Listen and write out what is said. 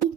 1